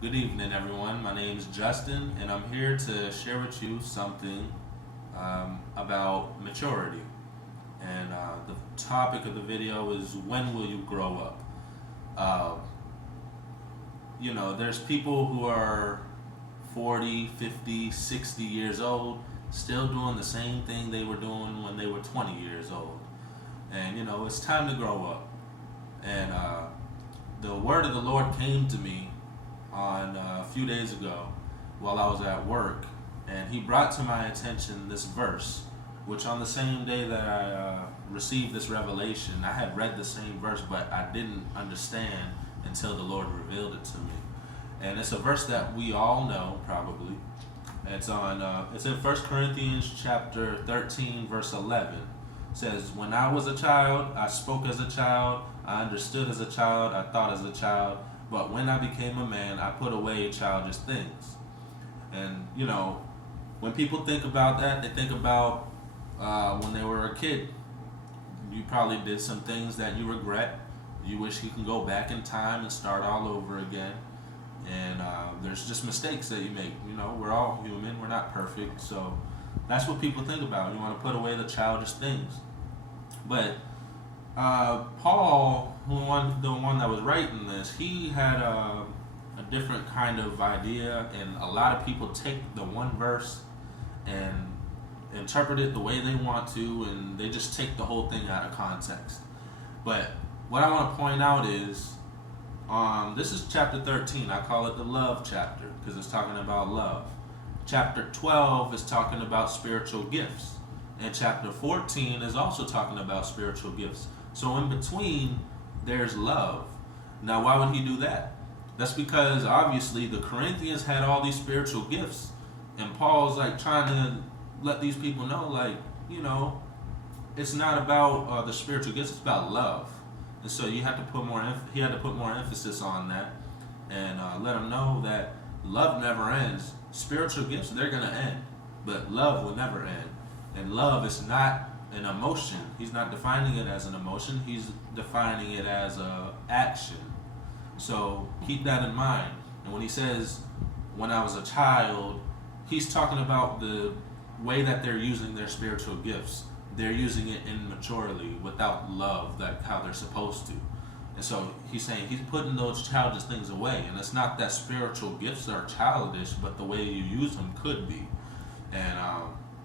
Good evening, everyone. My name is Justin, and I'm here to share with you something about maturity. And the topic of the video is when will you grow up? Uh, there's people who are 40, 50, 60 years old still doing the same thing they were doing when they were 20 years old. And, it's time to grow up. And the word of the Lord came to me on a few days ago while I was at work, and he brought to my attention this verse, which on the same day that I received this revelation, I had read the same verse, but I didn't understand until the Lord revealed it to me. And it's a verse that we all know probably. It's in 1 Corinthians chapter 13, verse 11. It says, "When I was a child, I spoke as a child, I understood as a child, I thought as a child. But when I became a man, I put away childish things." And, when people think about that, they think about when they were a kid. You probably did some things that you regret. You wish you can go back in time and start all over again. And there's just mistakes that you make. We're all human, we're not perfect. So that's what people think about. You want to put away the childish things. But Paul, the one that was writing this, he had a different kind of idea, and a lot of people take the one verse and interpret it the way they want to, and they just take the whole thing out of context. But what I want to point out is, this is chapter 13. I call it the love chapter because it's talking about love. Chapter 12 is talking about spiritual gifts. And chapter 14 is also talking about spiritual gifts. So in between, there's love. Now, why would he do that? That's because obviously the Corinthians had all these spiritual gifts. And Paul's like trying to let these people know, it's not about the spiritual gifts, it's about love. And so he had to put more emphasis on that, and let them know that love never ends. Spiritual gifts, they're going to end, but love will never end. And love is not an emotion. He's not defining it as an emotion. He's defining it as a action. So keep that in mind. And when he says, "When I was a child," he's talking about the way that they're using their spiritual gifts. They're using it immaturely, without love, like how they're supposed to. And so he's saying he's putting those childish things away. And it's not that spiritual gifts are childish, but the way you use them could be. And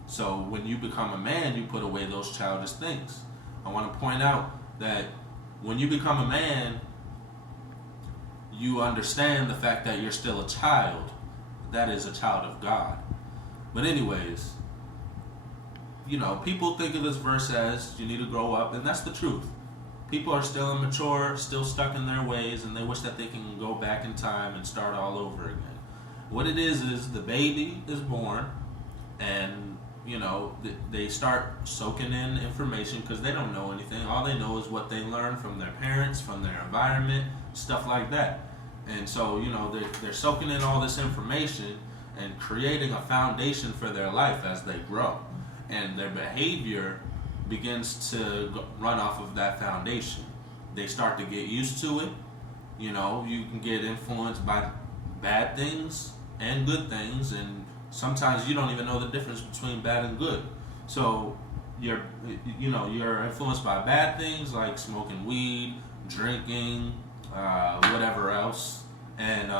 so when you become a man, you put away those childish things. I want to point out that when you become a man, you understand the fact that you're still a child. That is a child of God. But anyways, people think of this verse as you need to grow up, and that's the truth. People are still immature, still stuck in their ways, and they wish that they can go back in time and start all over again. What it is the baby is born, and they start soaking in information because they don't know anything. All they know is what they learn from their parents, from their environment, stuff like that. And so they're soaking in all this information and creating a foundation for their life as they grow, and their behavior begins to run off of that foundation. They start to get used to it. You can get influenced by bad things and good things, and sometimes you don't even know the difference between bad and good. So you're influenced by bad things like smoking weed, drinking, whatever else, and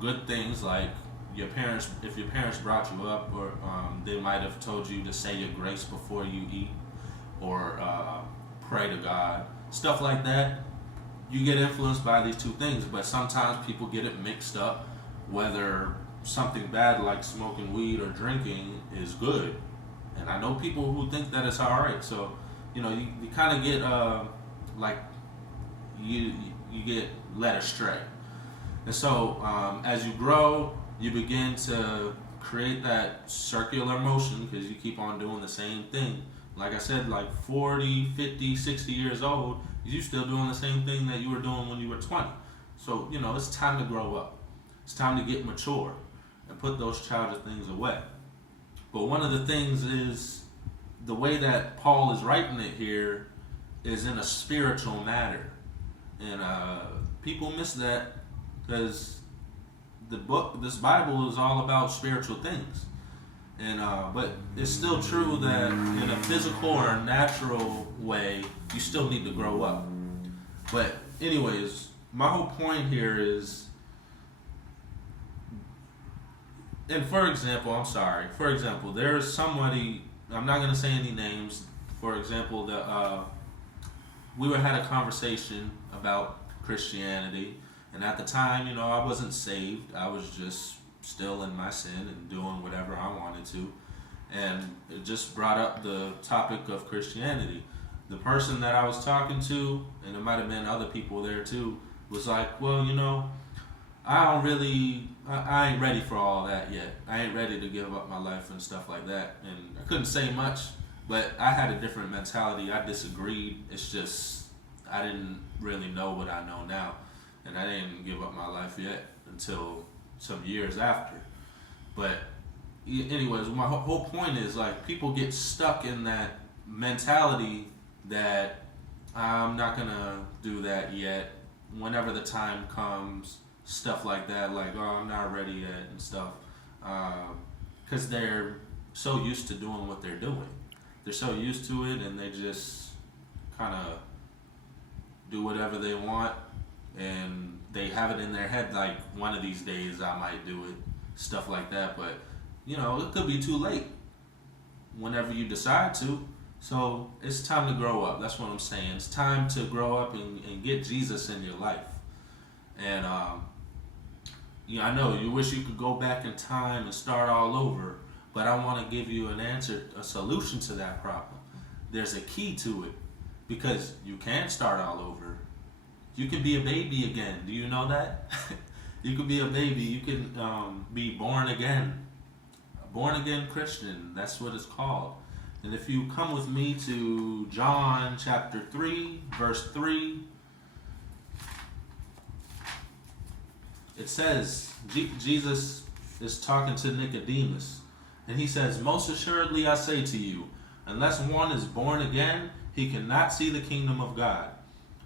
good things like your parents. If your parents brought you up, or they might have told you to say your grace before you eat, or pray to God, stuff like that. You get influenced by these two things, but sometimes people get it mixed up, whether something bad like smoking weed or drinking is good. And I know people who think that it's all right. So you kind of get you get led astray. And so as you grow, you begin to create that circular motion because you keep on doing the same thing. Like I said, like 40, 50, 60 years old, you're still doing the same thing that you were doing when you were 20. So, it's time to grow up. It's time to get mature and put those childish things away. But one of the things is the way that Paul is writing it here is in a spiritual matter. And people miss that because this Bible is all about spiritual things. And but it's still true that in a physical or natural way, you still need to grow up. But anyways, my whole point here is, and for example, there's somebody, I'm not gonna say any names. For example, we had a conversation about Christianity, and at the time, I wasn't saved. I was just still in my sin and doing whatever I wanted to, and it just brought up the topic of Christianity. The person that I was talking to, and there might have been other people there too, was like, well, I ain't ready for all that yet. I ain't ready to give up my life and stuff like that. And I couldn't say much, but I had a different mentality. I disagreed. It's just, I didn't really know what I know now. And I didn't give up my life yet until some years after. But anyways, my whole point is, like, people get stuck in that mentality that I'm not gonna do that yet. Whenever the time comes, stuff like that, like, oh, I'm not ready yet and stuff, because they're so used to doing what they're doing. They're so used to it, and they just kind of do whatever they want, and they have it in their head like, one of these days I might do it, stuff like that. But it could be too late whenever you decide to. So it's time to grow up. That's what I'm saying. It's time to grow up and get Jesus in your life. And I know you wish you could go back in time and start all over, but I want to give you a solution to that problem. There's a key to it, because you can't start all over. You can be a baby again. Do you know that? You can be a baby. You can be born again. A born again Christian. That's what it's called. And if you come with me to John chapter 3, verse 3, it says, Jesus is talking to Nicodemus, and he says, "Most assuredly I say to you, unless one is born again, he cannot see the kingdom of God.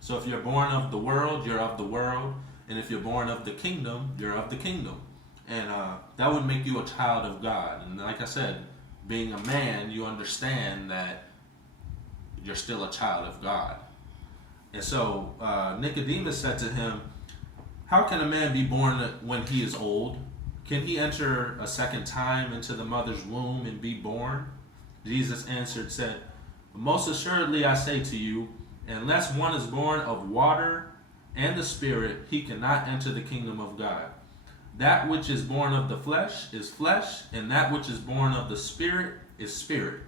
So if you're born of the world, you're of the world, and if you're born of the kingdom, you're of the kingdom." And that would make you a child of God. And like I said, being a man, you understand that you're still a child of God. And so Nicodemus said to him, "How can a man be born when he is old? Can he enter a second time into the mother's womb and be born?" Jesus answered, said, "Most assuredly I say to you, unless one is born of water and the Spirit, he cannot enter the kingdom of God. That which is born of the flesh is flesh, and that which is born of the Spirit is spirit.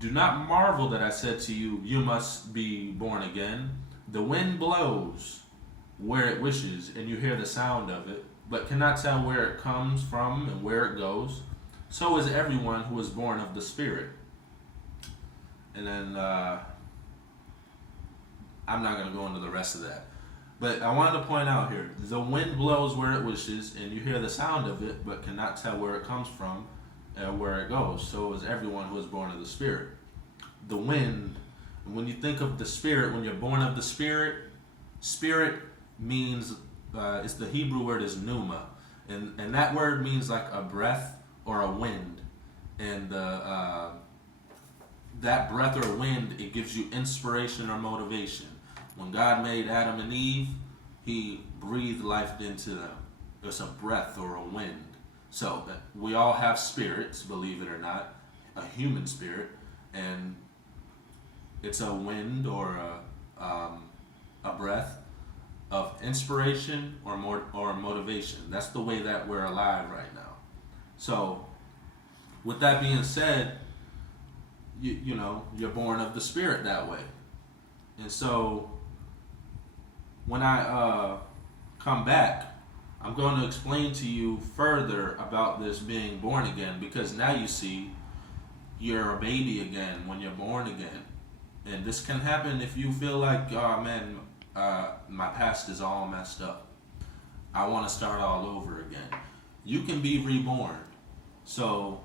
Do not marvel that I said to you, you must be born again. The wind blows where it wishes, and you hear the sound of it, but cannot tell where it comes from and where it goes. So is everyone who is born of the Spirit." And then I'm not going to go into the rest of that. But I wanted to point out here, the wind blows where it wishes, and you hear the sound of it, but cannot tell where it comes from and where it goes. So is everyone who is born of the Spirit. The wind, when you think of the Spirit, when you're born of the Spirit, Spirit means, it's the Hebrew word is pneuma. And that word means like a breath or a wind. And that breath or wind, it gives you inspiration or motivation. When God made Adam and Eve, he breathed life into them. It's a breath or a wind. So we all have spirits, believe it or not, a human spirit, and it's a wind or a breath of inspiration or motivation. That's the way that we're alive right now. So with that being said, you're born of the Spirit that way. And so when I come back, I'm going to explain to you further about this being born again, because now you see you're a baby again when you're born again. And this can happen if you feel like, oh man, my past is all messed up. I want to start all over again. You can be reborn. So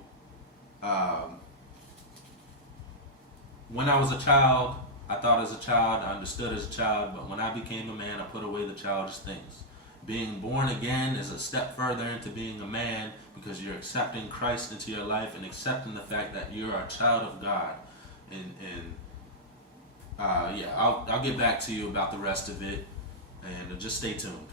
when I was a child, I thought as a child, I understood as a child, but when I became a man, I put away the childish things. being born again is a step further into being a man, because you're accepting Christ into your life and accepting the fact that you're a child of God. And yeah, I'll get back to you about the rest of it, and just stay tuned.